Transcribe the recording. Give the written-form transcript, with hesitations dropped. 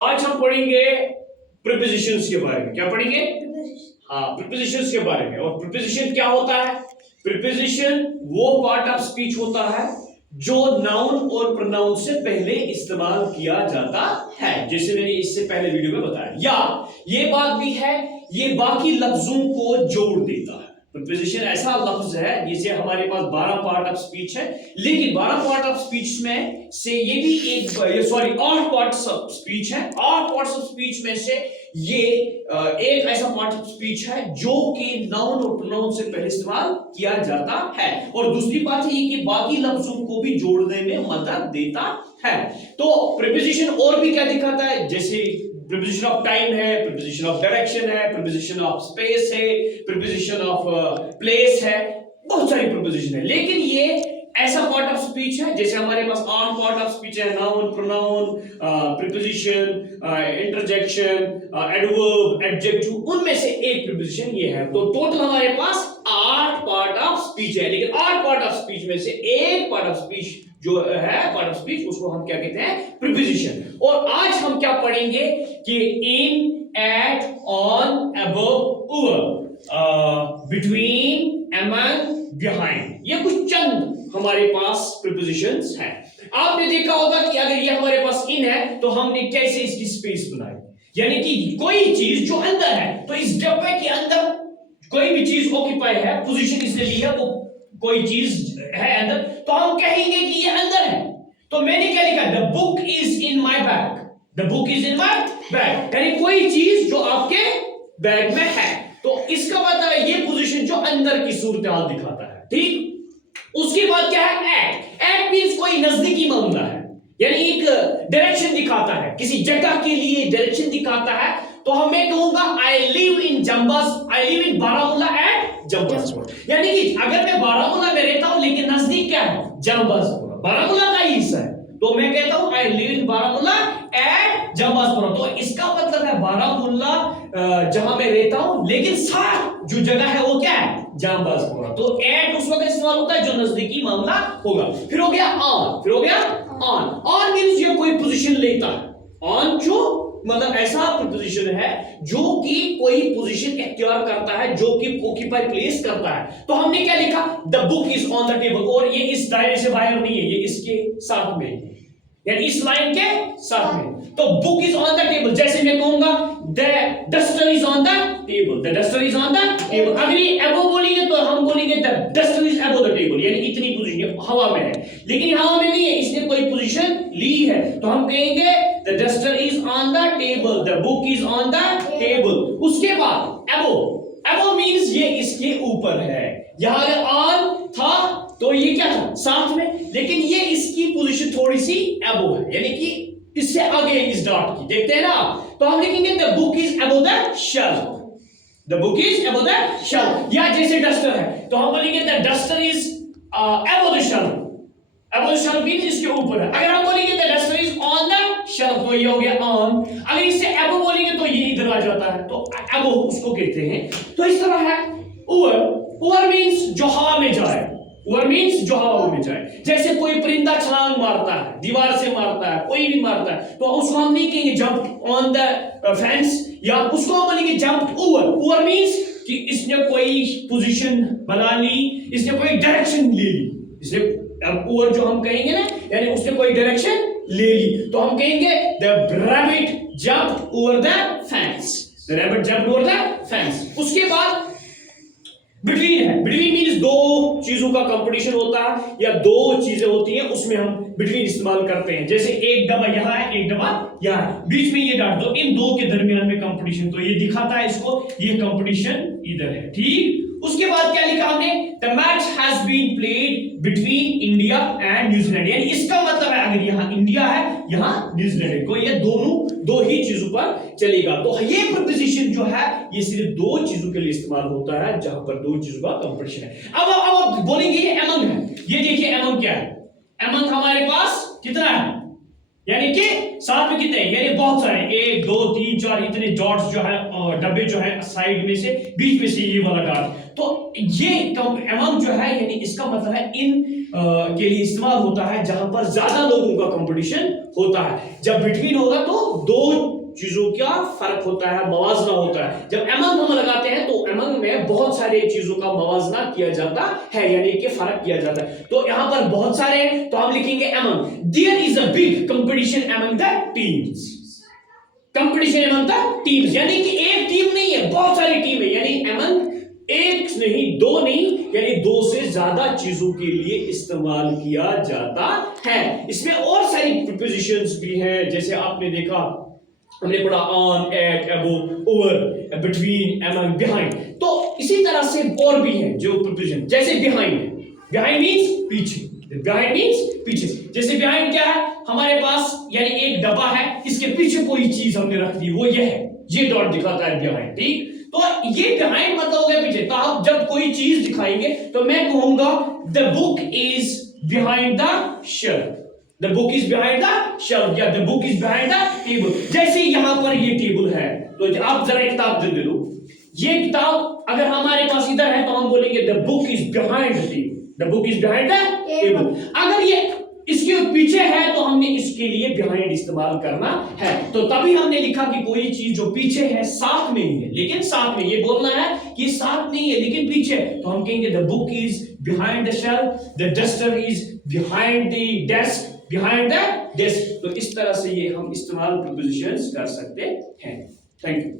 आज हम पढ़ेंगे प्रीपोजिशंस के बारे में। क्या पढ़ेंगे? हाँ, प्रीपोजिशंस के बारे में। और प्रीपोजिशन क्या होता है? प्रीपोजिशन वो पार्ट ऑफ स्पीच होता है जो नाउन और प्रोनाउन से पहले इस्तेमाल किया जाता है, जैसे मैंने इससे पहले वीडियो में बताया। या ये बात भी है, ये बाकी लफ्जों को जोड़ देता है। प्रीपोजिशन ऐसा लफ्ज है जिसे हमारे पास 12 पार्ट ऑफ स्पीच है, लेकिन 12 पार्ट ऑफ स्पीच में से ये भी एक 8 पार्ट्स ऑफ स्पीच है। 8 पार्ट्स ऑफ स्पीच में से ये एक ऐसा पार्ट ऑफ स्पीच है जो कि नाउन और प्रोनाउन से पहले इस्तेमाल किया जाता है। और दूसरी बात है कि बाकी लफ्जों को भी जोड़ने में मदद देता है। तो प्रीपोजिशन और भी क्या दिखाता है, जैसे प्रीपोजिशन ऑफ टाइम है, प्रीपोजिशन ऑफ डायरेक्शन है, प्रीपोजिशन ऑफ स्पेस है, प्रीपोजिशन ऑफ प्लेस है, बहुत सारी प्रीपोजिशन है। लेकिन ये ऐसा पार्ट ऑफ स्पीच है, जैसे हमारे पास 8 पार्ट ऑफ स्पीच है, noun, pronoun, preposition, interjection, adverb, adjective, उनमें से एक प्रीपोजिशन ये है। तो टोटल हमारे पास 8 पार्ट ऑफ स्पीच है, लेकिन 8 पार्ट ऑफ स्पीच में से एक पार्ट ऑफ स्पीच जो है पार्ट ऑफ स्पीच, उसको हम क्या कहते हैं? प्रीपोजिशन। और आज हम क्या पढ़ेंगे कि in, at, on, above, over, between, among, behind, ये कुछ चंद हमारे पास प्रीपोजिशंस हैं। आपने देखा होगा कि अगर ये हमारे पास इन है तो हमने कैसे इसकी स्पेस बनाई, यानी कि कोई चीज जो अंदर है, तो इस डब्बे के अंदर कोई भी चीज ऑक्यूपाई है, पोजीशन इसने ली है, वो कोई चीज है अंदर, तो हम कहेंगे कि ये अंदर है। तो मैंने क्या लिखा? The book is in my bag, the book is in my bag, यानी कोई चीज जो आपके बैग में है। तो इसका मतलब है ये पोजीशन जो अंदर की सूरत-हाल दिखाता है, ठीक। उसके बाद क्या है? एट। एट मींस कोई नजदीकी मामला है, यानी एक डायरेक्शन दिखाता है, किसी जगह के लिए डायरेक्शन दिखाता है। तो हम मैं कहूंगा आई लिव इन जंबस, I live in Baramulla at जंबसपुर, यानी कि अगर मैं बारामूला में रहता हूं लेकिन नजदीक क्या है? जंबसपुर, बारामूला का ही हिस्सा है, तो मैं कहता हूं I live in Baramulla at जंबसपुर। तो इसका मतलब है बारामूला जहां मैं रहता हूं, लेकिन साथ जो जगह है वो क्या है? जंबसपुर। तो एट उस वक्त इस्तेमाल होता है जो नजदीकी मामला होगा। फिर हो गया ऑन, फिर हो गया ऑन। ऑन मींस ये कोई पोजीशन लेता है। ऑन जो मतलब ऐसा प्रीपोजिशन है जो कि कोई पोजीशन इख्तियार करता है, जो कि ऑक्यूपाई प्लेस करता है। तो हमने क्या लिखा? The book is on the table, और ये इस दायरे से बाहर नहीं है, ये इसके साथ में है, यानी इस लाइन के साथ में। तो book is on the table, जैसे मैं कहूंगा the duster is on the table, the duster is on the table. अगर ये अबव बोलेंगे तो हम बोलेंगे the duster is above the table, यानी इतनी पोजीशन हवा में है, लेकिन हवा में नहीं है, इसने कोई पोजीशन ली है। तो हम कहेंगे the duster is on the table, the book is on the table. उसके बाद अबव, अबव मींस ये इसके ऊपर है। यहां अगर ऑन था तो ये क्या था? साथ में, लेकिन ये इसकी पोजीशन थोड़ी सी अबव है, यानी कि इससे आगे इस डॉट की, देखते हैं ना आप। तो हम लिखेंगे the book is above the shelf, the book is above the shelf. या जैसे डस्टर है तो हम बोलेंगे the duster is above the shelf, above the shelf means इसके ऊपर है। अगर हम बोलेंगे the duster is on the shelf तो ये हो गया ऑन। अगर इससे अबव बोलेंगे तो ये इधर आ जाता है, तो अबव उसको कहते हैं। तो इस तरह है ओवर। ओवर मींस जो हवा में जाए, ओवर मींस जो हवा में जाए। जैसे कोई परिंदा छलांग मारता है, दीवार से मारता है, कोई भी मारता है, तो उसको हम नहीं कहेंगे जंप ऑन द फेंस, या उसको हम बोलेंगे जंप ओवर। ओवर मींस कि इसने कोई पोजीशन बना ली, इसने कोई डायरेक्शन ले ली, इसने अब ओवर जो हम कहेंगे ना, यानी उसने कोई डायरेक्शन ले ली, तो हम कहेंगे the rabbit jumped over the fence, the rabbit jumped over the fence. उसके बाद बिटवीन है। बिटवीन मींस दो चीजों का कंपटीशन होता है, या दो चीजें होती हैं, उसमें हम बिटवीन इस्तेमाल करते हैं। जैसे एक डब्बा यहाँ है, एक डब्बा यहाँ है, बीच में ये डाट दो, इन दो के दरमियान में कंपटीशन, तो ये दिखाता है इसको, ये कंपटीशन इधर है, ठीक। उसके बाद क्या लिखा हमने? The match has been played between India and New Zealand, यानी इसका मतलब है अगर यहाँ इंडिया है, यहाँ न्यूजीलैंड है, तो ये दोनों दो ही चीजों पर चलेगा। तो ये प्रीपोजिशन जो है ये सिर्फ दो चीजों के लिए इस्तेमाल होता है, जहां पर दो चीजों का कंपटीशन है। अब बोलेंगे ये अमंग है। ये देखिए अमंग क्या है? अमंग हमारे पास कितना है, यानी कि साथ में कितने, यानी बहुत सारे, 1 2 3 4 इतने डॉट्स जो है, डब्बे जो है साइड में से, बीच में से ये वाला डॉट। तो ये अमंग जो है, यानी इसका मतलब है इन के लिए इस्तेमाल होता है जहां पर ज्यादा लोगों का कंपटीशन होता है। जब बिटवीन होगा तो दो चीजों का फर्क होता है, मवाजना होता है। जब अमंग हम लगाते हैं तो अमंग में बहुत सारे चीजों का मवाजना किया जाता है, यानी कि फर्क किया जाता है। तो यहां पर बहुत सारे हैं तो हम लिखेंगे among. There is a big competition among the teams. Competition among the teams यानी कि एक टीम नहीं है, बहुत सारी टीम है, यानी अमंग एक नहीं, दो नहीं, यानी दो से ज्यादा चीजों के लिए इस्तेमाल किया जाता है। इसमें और सारी प्रीपोजिशंस भी हैं, जैसे आपने देखा, हमने पढ़ा on, at, above, over, between, among, behind. तो इसी तरह से और भी हैं जो प्रीपोजिशन, जैसे बिहाइंड। बिहाइंड मींस पीछे, बिहाइंड मींस पीछे। जैसे बिहाइंड क्या है, हमारे पास यानी एक डब्बा है, इसके पीछे कोई चीज हमने रख दी, वो ये है, ये डॉट दिखाता है बिहाइंड, ठीक। तो ये बिहाइंड मतलब हो गया पीछे। तो आप जब कोई चीज दिखाएंगे तो मैं कहूंगा the book is behind the shelf, the book is behind the shelf, या the book is behind the table. जैसे यहां पर ये टेबल है, तो आप जरा किताब दे दो, ये किताब अगर हमारे पास इधर है तो हम बोलेंगे the book is behind the table, the book is behind the table. अगर ये इसके पीछे है तो हमने इसके लिए बिहाइंड इस्तेमाल करना है। तो तभी हमने लिखा कि कोई चीज जो पीछे है साथ में ही है, लेकिन साथ में, ये बोलना है कि साथ नहीं है लेकिन पीछे, तो हम कहेंगे the book is behind the shelf, the duster is behind the desk, behind the desk. तो इस तरह से ये हम इस्तेमाल प्रीपोजिशंस कर सकते हैं। Thank you.